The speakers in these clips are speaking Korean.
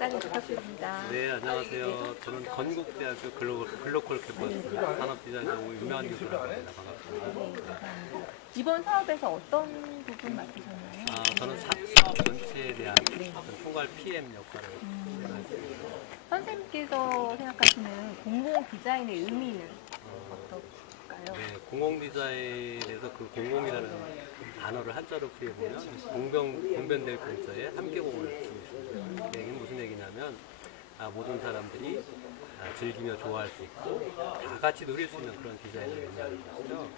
간단히 부탁드립니다. 네, 안녕하세요. 저는 건국대학교 글로컬 캠퍼스 산업디자인하고 유명한 교수라고 합니다. 반갑습니다. 이번 사업에서 어떤 부분 맡으셨나요? 저는 사업 전체에 대한 어떤 총괄 PM 역할을 하고 있습니다. 선생님께서 생각하시는 공공 디자인의 의미는 어떨까요? 네, 공공 디자인에서 그 공공이라는 단어를 한자로 풀이해보면 공변될 근처에 함께공을 쓰고 있습니다. 얘기는 무슨 얘기냐면 모든 사람들이 즐기며 좋아할 수 있고 다 같이 누릴 수 있는 그런 디자인을 의미하는 것이죠.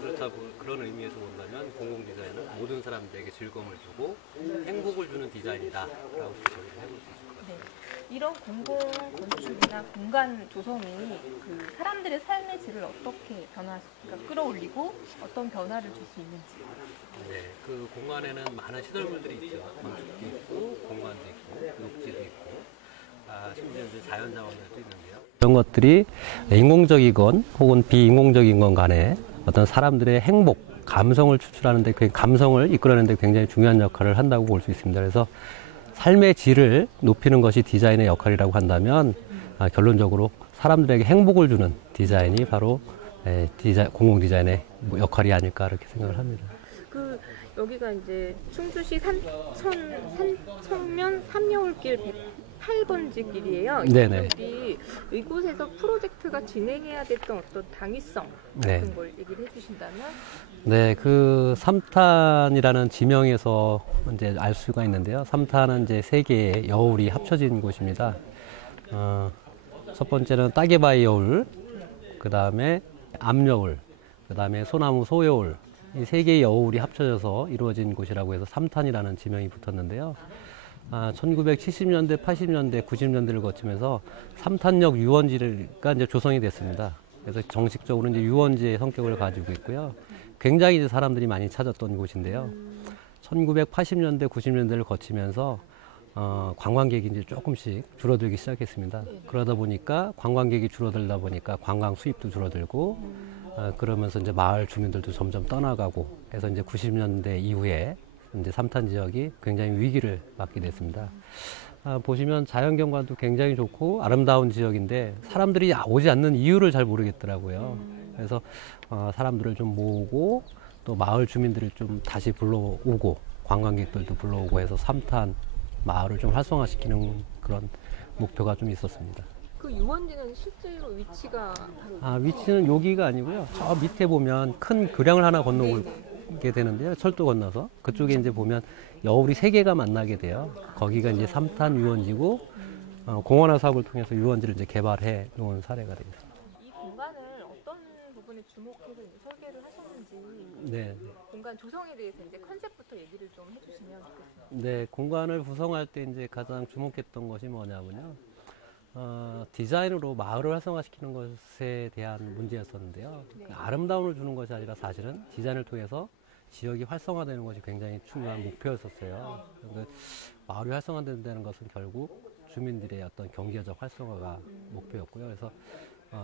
그렇다고 그런 의미에서 본다면 공공 디자인은 모든 사람들에게 즐거움을 주고 행복을 주는 디자인이다 라고 정의를 해볼 수 있을 것 같습니다. 이런 공공 건축이나 공간 조성이 그 사람들의 삶의 질을 어떻게 끌어올리고 어떤 변화를 줄 수 있는지. 네, 그 공간에는 많은 시설물들이 있죠. 건축도 있고 공간도 있고 녹지도 있고 심지어 이제 자연 자원들도 있는데요. 이런 것들이 인공적이건 혹은 비인공적인 건 간에 어떤 사람들의 행복, 감성을 추출하는데 그 감성을 이끌어내는 데 굉장히 중요한 역할을 한다고 볼 수 있습니다. 그래서 삶의 질을 높이는 것이 디자인의 역할이라고 한다면 결론적으로 사람들에게 행복을 주는 디자인이 바로 공공 디자인의 역할이 아닐까 그렇게 생각을 합니다. 여기가 이제 충주시 청면 삼여울길 108번지 길이에요. 네네. 이곳에서 프로젝트가 진행해야 됐던 어떤 당위성 같은 걸 얘기를 해주신다면? 네, 그 삼탄이라는 지명에서 이제 알 수가 있는데요. 삼탄은 이제 세 개의 여울이 합쳐진 곳입니다. 첫 번째는 따개바위 여울, 그 다음에 암여울, 그 다음에 소나무 소여울. 이 세 개의 여울이 합쳐져서 이루어진 곳이라고 해서 삼탄이라는 지명이 붙었는데요. 1970년대, 80년대, 90년대를 거치면서 삼탄역 유원지가 이제 조성이 됐습니다. 그래서 정식적으로 이제 유원지의 성격을 가지고 있고요. 굉장히 이제 사람들이 많이 찾았던 곳인데요. 1980년대, 90년대를 거치면서 관광객이 이제 조금씩 줄어들기 시작했습니다. 그러다 보니까 관광객이 줄어들다 보니까 관광 수입도 줄어들고 그러면서 이제 마을 주민들도 점점 떠나가고 해서 이제 90년대 이후에 이제 삼탄 지역이 굉장히 위기를 맞게 됐습니다. 보시면 자연경관도 굉장히 좋고 아름다운 지역인데 사람들이 오지 않는 이유를 잘 모르겠더라고요. 그래서 사람들을 좀 모으고 또 마을 주민들을 좀 다시 불러오고 관광객들도 불러오고 해서 삼탄 마을을 좀 활성화시키는 그런 목표가 좀 있었습니다. 그 유원지는 실제로 위치가 위치는 여기가 아니고요. 저 밑에 보면 큰 교량을 하나 건너게 되는데요. 철도 건너서 그쪽에 이제 보면 여울이 세 개가 만나게 돼요. 거기가 이제 삼탄 유원지고 공원화 사업을 통해서 유원지를 이제 개발해 놓은 사례가 되겠습니다. 이 공간을 어떤 부분에 주목해서 이제 설계를 하셨는지, 네. 공간 조성에 대해서 이제 컨셉부터 얘기를 좀 해주시면 좋겠습니다. 네, 공간을 구성할 때 이제 가장 주목했던 것이 뭐냐면요. 디자인으로 마을을 활성화시키는 것에 대한 문제였었는데요. 아름다움을 주는 것이 아니라 사실은 디자인을 통해서 지역이 활성화되는 것이 굉장히 중요한 목표였었어요. 그런데 마을이 활성화된다는 것은 결국 주민들의 어떤 경제적 활성화가 목표였고요. 그래서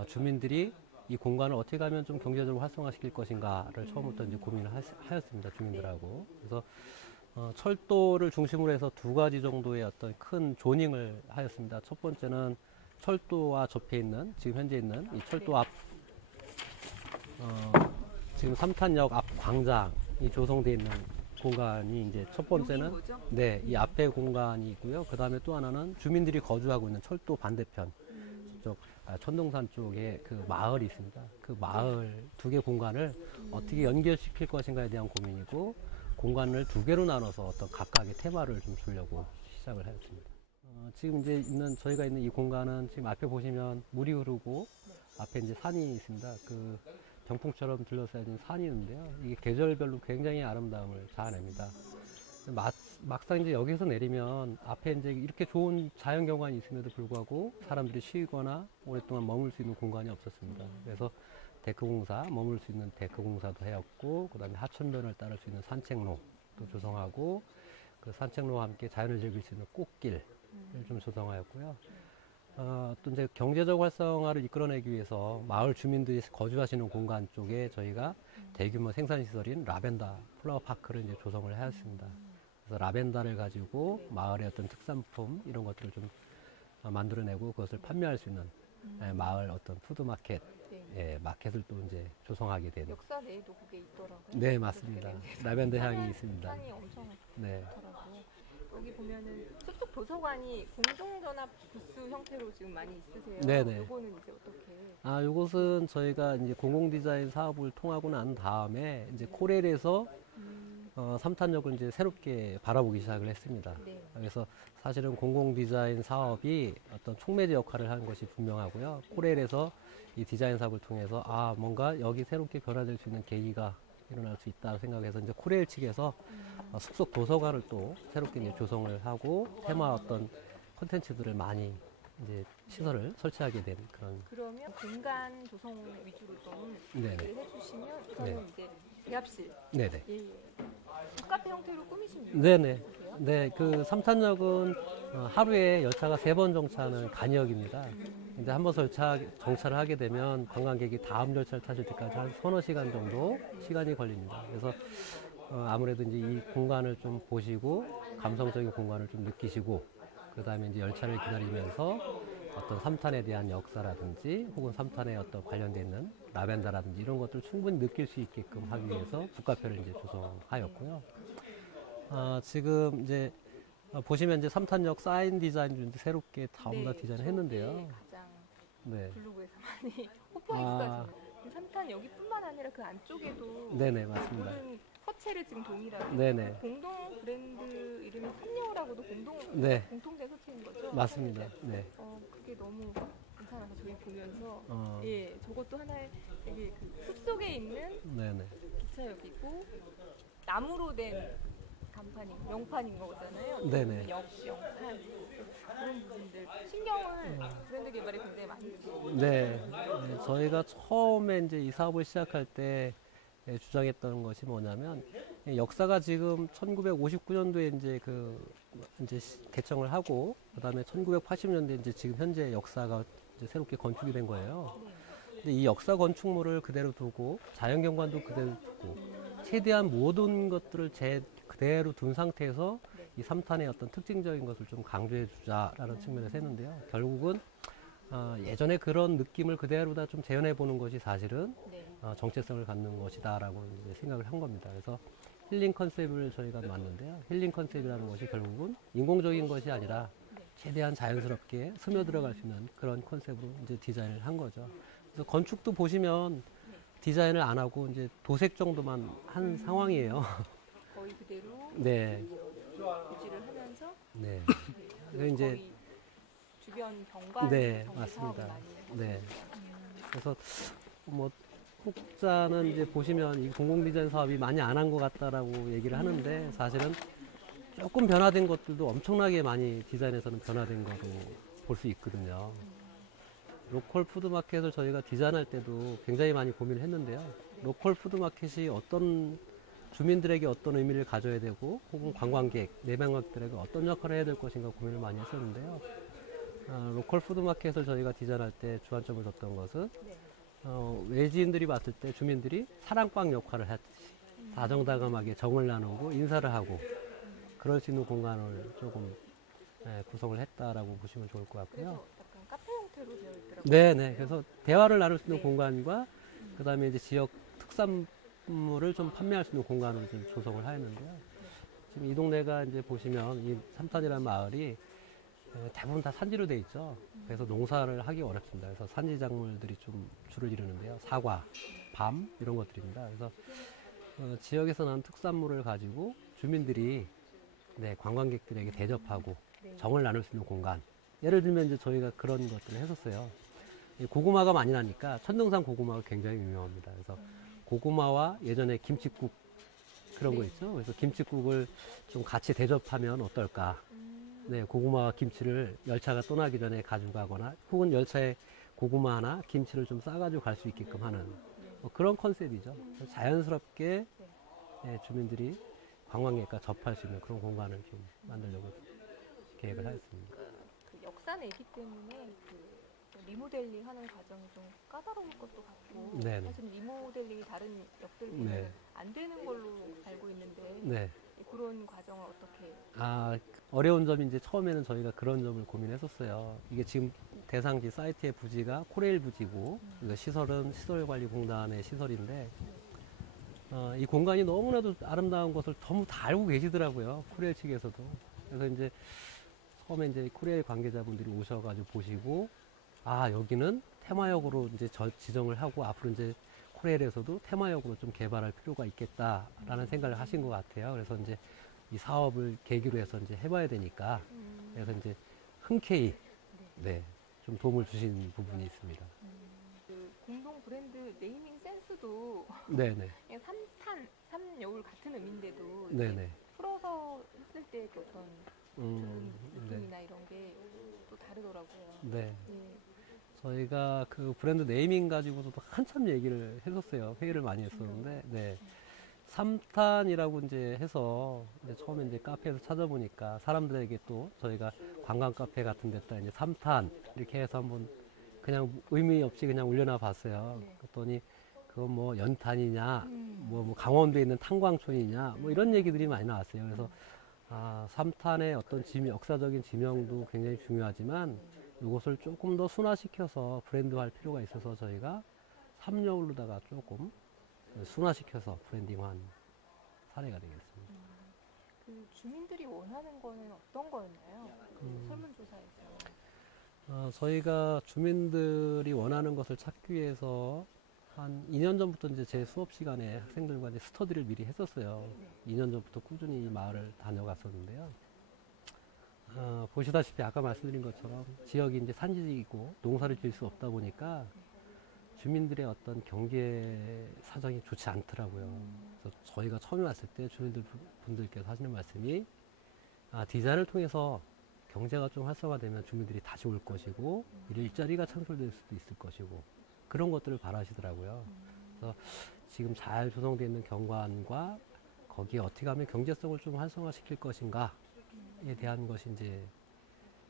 주민들이 이 공간을 어떻게 하면 좀 경제적으로 활성화시킬 것인가를 처음부터 이제 고민을 하였습니다. 주민들하고. 그래서 철도를 중심으로 해서 두 가지 정도의 어떤 큰 조닝을 하였습니다. 첫 번째는 철도와 접해 있는, 지금 현재 있는 이 철도 앞, 지금 삼탄역 앞 광장이 조성되어 있는 공간이 이제 첫 번째는, 네, 이 앞에 공간이고요. 그 다음에 또 하나는 주민들이 거주하고 있는 철도 반대편, 저쪽 천동산 쪽에 그 마을이 있습니다. 그 마을 두 개 공간을 어떻게 연결시킬 것인가에 대한 고민이고, 공간을 두 개로 나눠서 어떤 각각의 테마를 좀 주려고 시작을 하였습니다. 지금 이제 저희가 있는 이 공간은 지금 앞에 보시면 물이 흐르고 앞에 이제 산이 있습니다. 그 병풍처럼 둘러싸여진 산이 있는데요. 이게 계절별로 굉장히 아름다움을 자아냅니다. 막상 이제 여기서 내리면 앞에 이제 이렇게 좋은 자연 경관이 있음에도 불구하고 사람들이 쉬거나 오랫동안 머물 수 있는 공간이 없었습니다. 그래서 데크공사, 머물 수 있는 데크공사도 해왔고, 그 다음에 하천변을 따를 수 있는 산책로도 조성하고, 그 산책로와 함께 자연을 즐길 수 있는 꽃길을 좀 조성하였고요. 또 이제 경제적 활성화를 이끌어내기 위해서 마을 주민들이 거주하시는 공간 쪽에 저희가 대규모 생산시설인 라벤더 플라워 파크를 이제 조성을 하였습니다. 그래서 라벤더를 가지고 마을의 어떤 특산품 이런 것들을 좀 만들어내고 그것을 판매할 수 있는 마을 어떤 푸드마켓, 네. 예, 마켓을 또 이제 조성하게 되는. 역사 내에도 그게 있더라고요. 네, 맞습니다. 라벤더 향이 있습니다. 향이 엄청 네. 좋더라고요. 여기 보면은 숲속 도서관이 공동전합 부스 형태로 지금 많이 있으세요. 네네. 요거는 이제 어떻게? 요것은 저희가 이제 공공 디자인 사업을 통하고 난 다음에 이제 코렐에서 삼탄역을 이제 새롭게 바라보기 시작을 했습니다. 네. 그래서 사실은 공공 디자인 사업이 어떤 촉매제 역할을 하는 것이 분명하고요. 코렐에서 이 디자인 사업을 통해서 뭔가 여기 새롭게 변화될 수 있는 계기가 일어날 수 있다 생각해서 이제 코렐 측에서 숲속 도서관을 또 새롭게 이제 조성을 하고 테마 어떤 콘텐츠들을 많이 이제 시설을 설치하게 된 그런. 그러면 공간 조성 위주로 좀 네네. 얘기를 해주시면 우선은 이제 대합실, 네네. 예, 북카페 형태로 꾸미신 이유 네네. 있으세요? 네, 그 삼탄역은 하루에 열차가 3번 정차하는 간역입니다. 이제 한번 정차를 하게 되면 관광객이 다음 열차를 타실 때까지 한 서너 시간 정도 시간이 걸립니다. 그래서 아무래도 이제 이 공간을 좀 보시고 감성적인 공간을 좀 느끼시고 그 다음에 이제 열차를 기다리면서 어떤 삼탄에 대한 역사라든지 혹은 삼탄에 어떤 관련되어 있는 라벤더라든지 이런 것들을 충분히 느낄 수 있게끔 하기 위해서 북카페를 이제 조성하였고요. 지금 이제 보시면 이제 삼탄역 사인 디자인 좀 새롭게 전부 다 디자인을 했는데요. 저게 가장 네. 블로그에서 많이 호퍼인스가 삼탄 여기뿐만 아니라 그 안쪽에도 네네, 맞습니다. 모든 서체를 지금 동일하게 네네. 공동 브랜드 이름이 산여라고도 네. 공통된 서체인 거죠? 맞습니다. 네. 그게 너무 괜찮아서 저희 보면서 어, 예, 저것도 하나의 되게 그 숲속에 있는 네네. 기차역이고 나무로 된 간판인 명판인 거잖아요. 네네. 역명판 그런 부분들 신경을 브랜드 개발에 굉장히 많이 쓰고 네. 네, 저희가 처음에 이제 이 사업을 시작할 때 주장했던 것이 뭐냐면 역사가 지금 1959년도에 이제 개청을 하고 그다음에 1980년대 이제 지금 현재 역사가 이제 새롭게 건축이 된 거예요. 근데 이 역사 건축물을 그대로 두고 자연경관도 그대로 두고 최대한 모든 것들을 그대로 둔 상태에서 이 삼탄의 어떤 특징적인 것을 좀 강조해 주자라는 측면에서 했는데요. 결국은 예전에 그런 느낌을 그대로 다 좀 재현해 보는 것이 사실은 정체성을 갖는 것이다라고 이제 생각을 한 겁니다. 그래서 힐링 컨셉을 저희가 놨는데요. 힐링 컨셉이라는 것이 결국은 인공적인 것이 아니라 최대한 자연스럽게 스며들어갈 수 있는 그런 컨셉으로 이제 디자인을 한 거죠. 그래서 건축도 보시면 디자인을 안 하고 이제 도색 정도만 한 상황이에요. 거의 그대로 네. 유지를 하면서 네. 그래서 이제 거의 주변 경관 네, 정비 맞습니다. 사업을 많이 네. 그래서 뭐 혹자는 이제 보시면 이 공공 디자인 사업이 많이 안 한 것 같다라고 얘기를 하는데 사실은 조금 변화된 것들도 엄청나게 많이 디자인에서는 변화된 거로 볼 수 있거든요. 로컬 푸드마켓을 저희가 디자인할 때도 굉장히 많이 고민을 했는데요. 로컬 푸드마켓이 어떤 주민들에게 어떤 의미를 가져야 되고 혹은 관광객, 내방객들에게 어떤 역할을 해야 될 것인가 고민을 많이 했었는데요. 로컬 푸드마켓을 저희가 디자인할 때 주안점을 뒀던 것은 외지인들이 봤을 때 주민들이 사랑방 역할을 했듯이 다정다감하게 정을 나누고 인사를 하고 그럴 수 있는 공간을 조금 구성을 했다라고 보시면 좋을 것 같고요. 그래서 약간 카페 형태로 되어 있더라고요. 네네. 그래서 대화를 나눌 수 있는 네. 공간과 그 다음에 이제 지역 특산물을 좀 판매할 수 있는 공간을 좀 조성을 하였는데요. 지금 이 동네가 이제 보시면 이 삼탄이라는 마을이 대부분 다 산지로 돼 있죠. 그래서 농사를 하기 어렵습니다. 그래서 산지 작물들이 좀 주를 이루는데요. 사과, 밤 이런 것들입니다. 그래서 지역에서 난 특산물을 가지고 주민들이 관광객들에게 대접하고 정을 나눌 수 있는 공간. 예를 들면 이제 저희가 그런 것들을 했었어요. 이 고구마가 많이 나니까 천등산 고구마가 굉장히 유명합니다. 그래서 고구마와 예전에 김칫국 그런 거 있죠. 그래서 김칫국을 좀 같이 대접하면 어떨까. 네, 고구마와 김치를 열차가 떠나기 전에 가지고 가거나 혹은 열차에 고구마 하나, 김치를 좀 싸가지고 갈 수 있게끔 하는 그런 컨셉이죠. 자연스럽게 주민들이 관광객과 접할 수 있는 그런 공간을 좀 만들려고 계획을 하였습니다. 그 역사 내기 때문에 그 리모델링 하는 과정이 좀 까다로울 것도 같고 네네. 사실 리모델링이 다른 역들 보면 네. 안 되는 걸로 알고 있는데 네. 그런 과정을 어떻게 어려운 점이 이제 처음에는 저희가 그런 점을 고민했었어요. 이게 지금 대상지 사이트의 부지가 코레일 부지고, 그러니까 시설은 시설관리공단의 시설인데, 이 공간이 너무나도 아름다운 것을 전부 다 알고 계시더라고요. 코레일 측에서도. 그래서 이제 처음에 이제 코레일 관계자분들이 오셔가지고 보시고, 여기는 테마역으로 이제 지정을 하고 앞으로 이제 코레일에서도 테마역으로 좀 개발할 필요가 있겠다라는 생각을 하신 것 같아요. 그래서 이제 이 사업을 계기로 해서 이제 해봐야 되니까 그래서 이제 흔쾌히 좀 도움을 주신 부분이 있습니다. 그 공동 브랜드 네이밍 센스도 네네. 그냥 삼여울 같은 의미인데도 네네. 풀어서 했을 때 그 어떤 네. 느낌이나 이런 게 또 다르더라고요. 네. 네. 저희가 그 브랜드 네이밍 가지고도 한참 얘기를 했었어요. 회의를 많이 했었는데, 네. 3탄이라고 이제 해서 이제 처음에 이제 카페에서 찾아보니까 사람들에게 또 저희가 관광 카페 같은 데다 이제 3탄 이렇게 해서 한번 그냥 의미 없이 그냥 올려놔 봤어요. 네. 그랬더니 그건 뭐 연탄이냐, 뭐 강원도에 있는 탄광촌이냐, 뭐 이런 얘기들이 많이 나왔어요. 그래서 3탄의 어떤 역사적인 지명도 굉장히 중요하지만 이것을 조금 더 순화시켜서 브랜드화할 필요가 있어서 저희가 3여울로다가 조금 순화시켜서 브랜딩한 사례가 되겠습니다. 그 주민들이 원하는 거는 어떤 거였나요? 그 설문조사에서. 저희가 주민들이 원하는 것을 찾기 위해서 한 2년 전부터 이제 제 수업 시간에 학생들과 이제 스터디를 미리 했었어요. 2년 전부터 꾸준히 이 마을을 다녀갔었는데요. 보시다시피 아까 말씀드린 것처럼 지역이 이제 산지이고 농사를 지을 수 없다 보니까 주민들의 어떤 경제 사정이 좋지 않더라고요. 그래서 저희가 처음에 왔을 때 주민들 분들께서 하시는 말씀이 디자인을 통해서 경제가 좀 활성화되면 주민들이 다시 올 것이고 일자리가 창출될 수도 있을 것이고 그런 것들을 바라시더라고요. 그래서 지금 잘 조성되어 있는 경관과 거기에 어떻게 하면 경제성을 좀 활성화시킬 것인가에 대한 것이 이제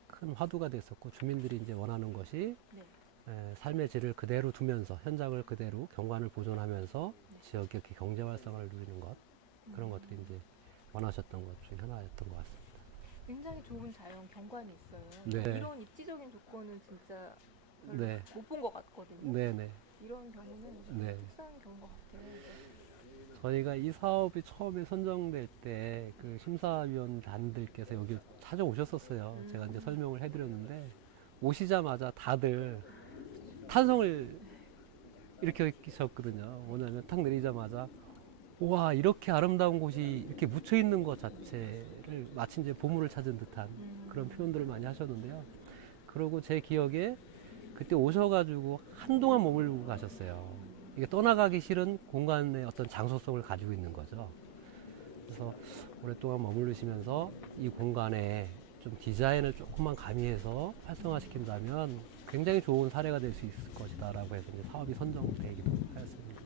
큰 화두가 됐었고 주민들이 이제 원하는 것이 삶의 질을 그대로 두면서 현장을 그대로 경관을 보존하면서 지역의 이렇게 경제 활성화를 누리는 것 그런 것들이 이제 원하셨던 것 중에 하나였던 것 같습니다. 굉장히 좋은 자연 경관이 있어요. 네. 이런 입지적인 조건은 진짜 네. 못 본 것 같거든요. 네네. 이런 경우는 네. 특수한 경우인 것 같아요. 저희가 이 사업이 처음에 선정될 때 그 심사위원단들께서 여기 찾아오셨었어요. 제가 이제 설명을 해드렸는데 오시자마자 다들 탄성을 일으키셨거든요. 뭐냐면 탁 내리자마자 우와 이렇게 아름다운 곳이 이렇게 묻혀 있는 것 자체를 마치 이제 보물을 찾은 듯한 그런 표현들을 많이 하셨는데요. 그리고 제 기억에 그때 오셔가지고 한동안 머물고 가셨어요. 이게 떠나가기 싫은 공간의 어떤 장소성을 가지고 있는 거죠. 그래서 오랫동안 머무르시면서 이 공간에 좀 디자인을 조금만 가미해서 활성화시킨다면 굉장히 좋은 사례가 될 수 있을 것이다 라고 해서 이제 사업이 선정되기도 하였습니다.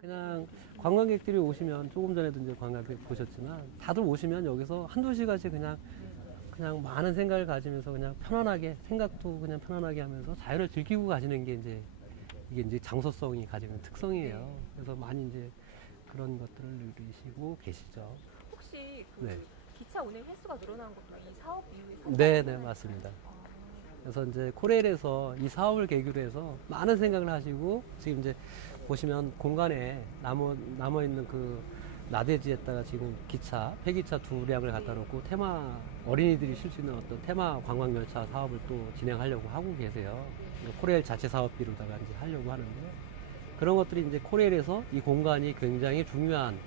그냥 관광객들이 오시면 조금 전에도 이제 관광객 보셨지만 다들 오시면 여기서 한두 시간씩 그냥 많은 생각을 가지면서 그냥 편안하게 생각도 그냥 편안하게 하면서 자연을 즐기고 가시는 게 이게 이제 장소성이 가지는 특성이에요. 그래서 많이 이제 그런 것들을 누리시고 계시죠. 혹시 그 네. 기차 운행 횟수가 늘어난 것도 이 사업 이후에 네, 맞습니다. 그래서 이제 코레일에서 이 사업을 계기로 해서 많은 생각을 하시고 지금 이제 보시면 공간에 남아있는 그 나대지에다가 지금 폐기차 2량을 갖다 놓고 어린이들이 쉴 수 있는 어떤 테마 관광열차 사업을 또 진행하려고 하고 계세요. 코레일 자체 사업비로다가 이제 하려고 하는데 그런 것들이 이제 코레일에서 이 공간이 굉장히 중요한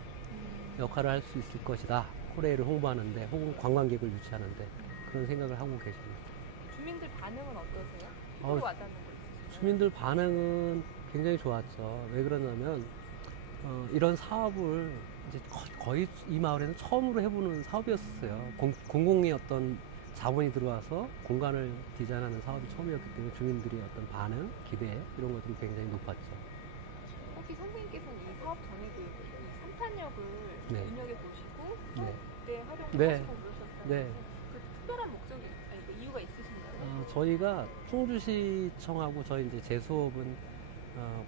역할을 할 수 있을 것이다. 코레일을 홍보하는데 혹은 관광객을 유치하는데 그런 생각을 하고 계십니다. 주민들 반응은 어떠세요? 보고 와닿는 거 있으세요? 주민들 반응은 굉장히 좋았죠. 왜 그러냐면 이런 사업을 이제 거의 이 마을에는 처음으로 해보는 사업이었어요. 공공의 어떤 자본이 들어와서 공간을 디자인하는 사업이 처음이었기 때문에 주민들의 어떤 반응, 기대 이런 것들이 굉장히 높았죠. 혹시 선생님께서는 이 사업 전에도 이 삼탄역을 눈여겨 보시고 네. 그때 활용을 네. 하시고 그러셨다는데 네. 그 특별한 목적이 아니 그 이유가 있으신가요? 저희가 충주시청하고 저희 이제 제 수업은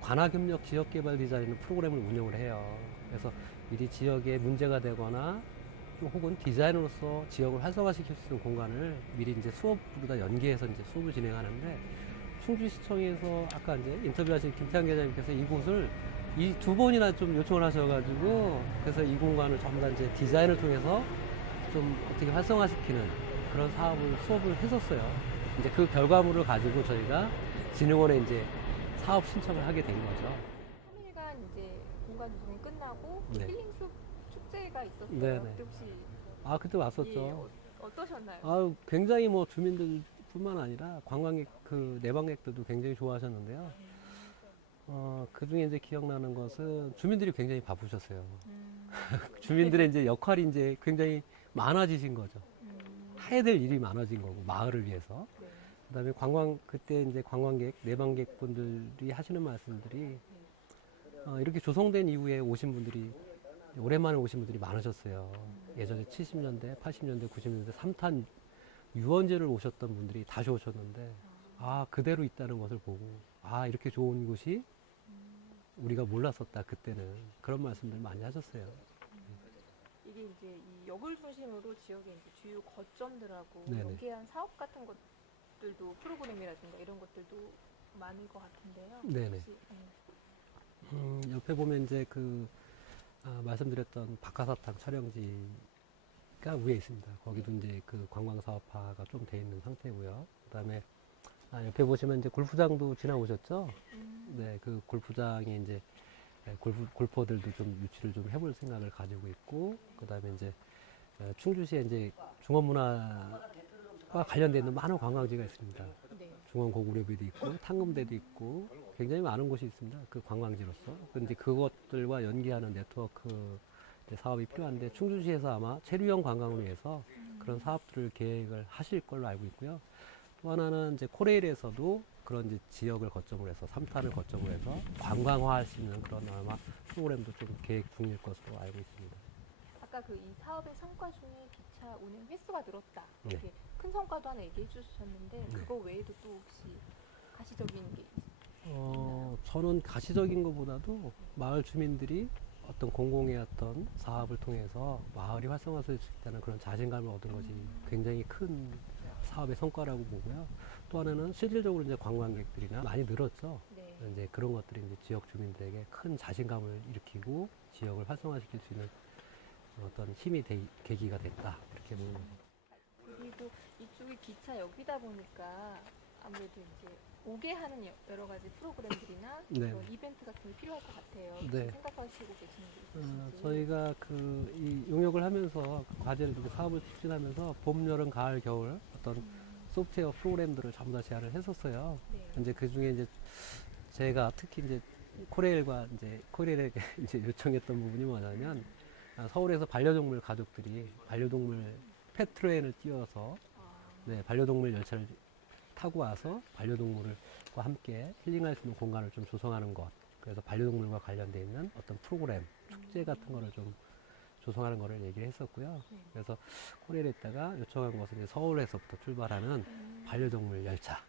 관악협력 지역개발 디자인을 프로그램을 운영을 해요. 그래서 미리 지역에 문제가 되거나 또 혹은 디자인으로서 지역을 활성화시킬 수 있는 공간을 미리 이제 수업으로다 연계해서 이제 수업을 진행하는데, 충주시청에서 아까 이제 인터뷰하신 김태환 계장님께서 이곳을 이 두 번이나 좀 요청을 하셔가지고, 그래서 이 공간을 전부 다 이제 디자인을 통해서 좀 어떻게 활성화시키는 그런 수업을 했었어요. 이제 그 결과물을 가지고 저희가 진흥원에 이제 사업 신청을 하게 된 거죠. 3일간 이제 공간 조성이 끝나고 네. 힐링 숲 축제가 있었어요. 네네. 그때 혹시 그때 왔었죠. 예, 어떠셨나요? 굉장히 뭐 주민들뿐만 아니라 관광객, 내방객들도 굉장히 좋아하셨는데요. 그 중에 이제 기억나는 것은 주민들이 굉장히 바쁘셨어요. 주민들의 이제 역할이 이제 굉장히 많아지신 거죠. 해야 될 일이 많아진 거고, 마을을 위해서. 네. 그다음에 그때 이제 내방객 분들이 하시는 말씀들이, 이렇게 조성된 이후에 오랜만에 오신 분들이 많으셨어요. 예전에 70년대, 80년대, 90년대 3탄 유원지를 오셨던 분들이 다시 오셨는데, 그대로 있다는 것을 보고, 이렇게 좋은 곳이 우리가 몰랐었다, 그때는. 그런 말씀들 많이 하셨어요. 이게 이제 이 역을 중심으로 지역의 이제 주요 거점들하고 네네. 연계한 사업 같은 것들도 프로그램이라든가 이런 것들도 많을 것 같은데요. 네네. 혹시, 옆에 보면 이제 말씀드렸던 박하사탕 촬영지가 위에 있습니다. 거기도 이제 그 관광 사업화가 좀 돼 있는 상태고요. 그다음에 옆에 보시면 이제 골프장도 지나오셨죠? 네, 그 골프장에 이제 골퍼들도 좀 유치를 좀 해볼 생각을 가지고 있고, 그다음에 이제 충주시에 이제 중원문화와 관련되어 있는 많은 관광지가 있습니다. 네. 중원고구려비도 있고 탕금대도 있고 굉장히 많은 곳이 있습니다. 그 관광지로서. 근데 그것들과 연계하는 네트워크 사업이 필요한데, 충주시에서 아마 체류형 관광을 위해서 그런 사업들을 계획을 하실 걸로 알고 있고요. 또 하나는 이제 코레일에서도 그런 이제 지역을 거점으로 해서 3탄을 거점으로 해서 관광화할 수 있는 그런 아마 프로그램도 좀 계획 중일 것으로 알고 있습니다. 아까 그 이 사업의 성과 중에 기차 운행 횟수가 늘었다. 네. 이렇게 큰 성과도 하나 얘기해 주셨는데 네. 그거 외에도 또 혹시 가시적인 게 저는 가시적인 것보다도 마을 주민들이 어떤 공공의 어떤 사업을 통해서 마을이 활성화될 수 있다는 그런 자신감을 얻은 것이 굉장히 큰 사업의 성과라고 보고요. 또 하나는 실질적으로 이제 관광객들이나 많이 늘었죠. 네. 이제 그런 것들이 이제 지역 주민들에게 큰 자신감을 일으키고 지역을 활성화시킬 수 있는 어떤 계기가 됐다, 이렇게 보는 겁니다. 그리고 이쪽이 기차역이다 보니까 아무래도 이제 오게 하는 여러 가지 프로그램들이나 네. 그런 이벤트 같은 게 필요할 것 같아요. 혹시 네. 생각하시고 계시는 게 있으신지. 저희가 이 용역을 하면서 과제를 이렇게 사업을 추진하면서 봄, 여름, 가을, 겨울 어떤 소프트웨어 프로그램들을 전부 다 제안을 했었어요. 네. 이제 그 중에 이제 제가 특히 이제 코레일에게 이제 요청했던 부분이 뭐냐면, 서울에서 반려동물 가족들이 반려동물 펫트레인을 띄워서 반려동물 열차를 타고 와서 반려동물과 함께 힐링할 수 있는 공간을 좀 조성하는 것. 그래서 반려동물과 관련되어 있는 어떤 프로그램, 축제 같은 거를 좀 조성하는 거를 얘기를 했었고요. 네. 그래서 코레일에다가 요청한 것은 이제 서울에서부터 출발하는 반려동물 열차.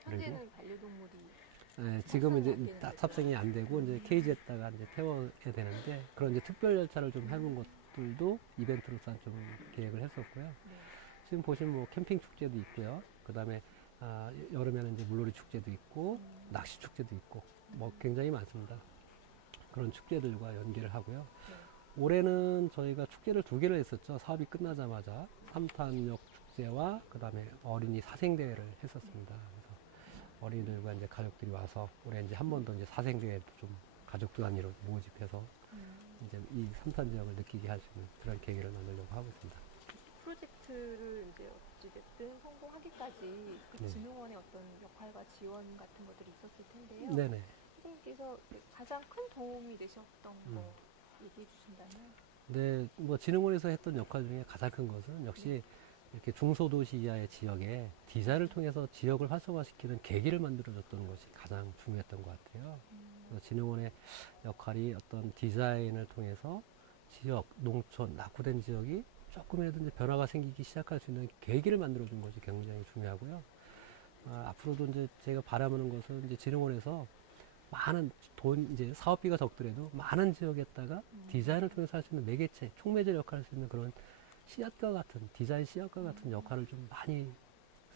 현재는 반려동물이 지금 이제 탑승이 안 되는 탑승이 안 되고 이제 케이지에다가 이제 태워야 되는데, 그런 이제 특별 열차를 좀 해본 것들도 이벤트로서 좀 계획을 했었고요. 네. 지금 보시면 뭐 캠핑 축제도 있고요. 그 다음에 여름에는 이제 물놀이 축제도 있고 낚시 축제도 있고 뭐 굉장히 많습니다. 그런 축제들과 연계를 하고요. 네. 올해는 저희가 축제를 2개를 했었죠. 사업이 끝나자마자 3탄역 축제와 그 다음에 어린이 사생대회를 했었습니다. 그래서 어린이들과 이제 가족들이 와서 올해 이제 한 번 더 이제 사생대회도 좀 가족 단위로 모집해서 이제 이 3탄 지역을 느끼게 할 수 있는 그런 계기를 만들려고 하고 있습니다. 프로젝트를 이제 어찌됐든 성공하기까지 그 네. 진흥원의 어떤 역할과 지원 같은 것들이 있었을 텐데요. 네네. 선생님께서 가장 큰 도움이 되셨던 거 얘기해 주신다면? 네, 뭐 진흥원에서 했던 역할 중에 가장 큰 것은 역시 이렇게 중소도시 이하의 지역에 디자인을 통해서 지역을 활성화시키는 계기를 만들어줬던 것이 가장 중요했던 것 같아요. 그래서 진흥원의 역할이 어떤 디자인을 통해서 지역, 농촌, 낙후된 지역이 조금이라도 이제 변화가 생기기 시작할 수 있는 계기를 만들어준 것이 굉장히 중요하고요. 앞으로도 이제 제가 바라보는 것은 이제 진흥원에서 많은 이제 사업비가 적더라도 많은 지역에다가 디자인을 통해서 할 수 있는 매개체, 촉매제를 역할을 할 수 있는 그런 씨앗과 같은, 디자인 씨앗과 같은 역할을 좀 많이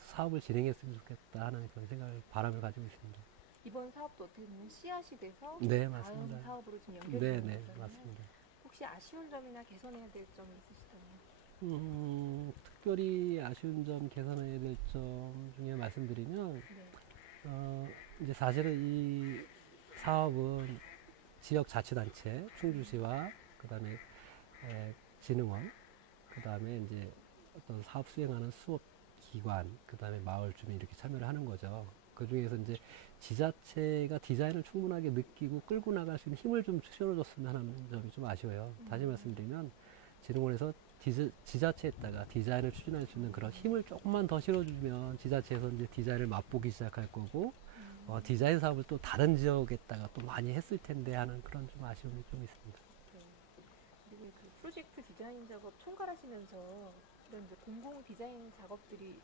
사업을 진행했으면 좋겠다 하는 그런 생각을, 바람을 가지고 있습니다. 이번 사업도 어떻게 보면 씨앗이 돼서 네, 다음 맞습니다. 사업으로 지금 연결이 네, 되는 네, 거잖아요. 맞습니다. 혹시 아쉬운 점이나 개선해야 될 점이 있으시다면? 특별히 아쉬운 점, 개선해야 될 점 중에 말씀드리면, 네. 이제 사실은 이 사업은 지역자치단체, 충주시와 그다음에 진흥원, 그다음에 이제 어떤 사업 수행하는 수업기관, 그다음에 마을 주민 이렇게 참여를 하는 거죠. 그 중에서 이제 지자체가 디자인을 충분하게 느끼고 끌고 나갈 수 있는 힘을 좀 실어줬으면 하는 점이 좀 아쉬워요. 다시 말씀드리면 진흥원에서 지자체에다가 디자인을 추진할 수 있는 그런 힘을 조금만 더 실어주면 지자체에서 이제 디자인을 맛보기 시작할 거고 디자인 사업을 또 다른 지역에다가 또 많이 했을 텐데 하는 그런 좀 아쉬움이 좀 있습니다. 네. 그리고 그 프로젝트 디자인 작업 총괄하시면서 이런 이제 공공 디자인 사업들이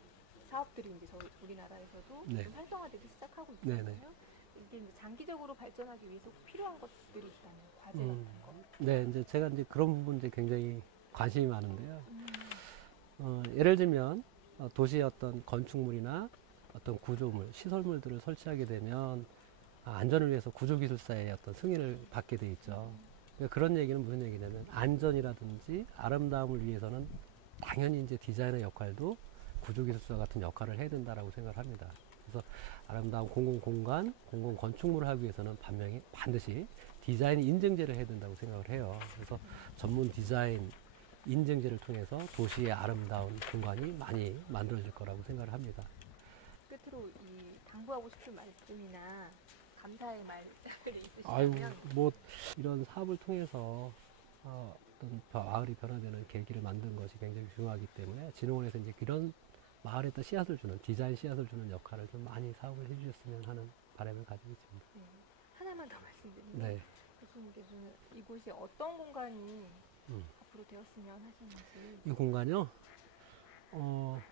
이제 우리나라에서도 네. 좀 활성화되기 시작하고 있잖아요. 네네. 이게 이제 장기적으로 발전하기 위해서 필요한 것들이 있다면 과제 같은 거. 네, 이제 제가 이제 그런 부분 이제 굉장히 관심이 많은데요. 예를 들면 도시의 어떤 건축물이나 어떤 구조물, 시설물들을 설치하게 되면 안전을 위해서 구조기술사의 어떤 승인을 받게 돼 있죠. 그러니까 그런 얘기는 무슨 얘기냐면 안전이라든지 아름다움을 위해서는 당연히 이제 디자이너 역할도 구조기술사 같은 역할을 해야 된다라고 생각을 합니다. 그래서 아름다운 공공공간, 공공건축물을 하기 위해서는 반드시 디자인 인증제를 해야 된다고 생각을 해요. 그래서 전문 디자인 인증제를 통해서 도시의 아름다운 공간이 많이 만들어질 거라고 생각을 합니다. 끝으로 이 당부하고 싶은 말씀이나 감사의 말들이 아유, 있으시다면 뭐 이런 사업을 통해서 어떤 마을이 변화되는 계기를 만든 것이 굉장히 중요하기 때문에 진흥원에서 이제 이런 마을에다 씨앗을 주는, 디자인 씨앗을 주는 역할을 좀 많이 사업을 해주셨으면 하는 바람을 가지고 있습니다. 네. 하나만 더 말씀드리면 네. 교수님께서는 이곳이 어떤 공간이 음. 앞으로 되었으면 하시는지. 이 공간요,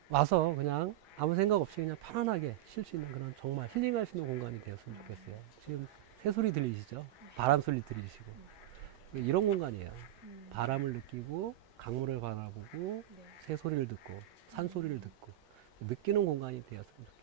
와서 그냥 아무 생각 없이 그냥 편안하게 쉴 수 있는 그런 정말 힐링할 수 있는 공간이 되었으면 좋겠어요. 지금 새소리 들리시죠? 바람 소리 들리시고. 이런 공간이에요. 바람을 느끼고, 강물을 바라보고, 네. 새소리를 듣고, 산소리를 듣고, 느끼는 공간이 되었으면 좋겠어요.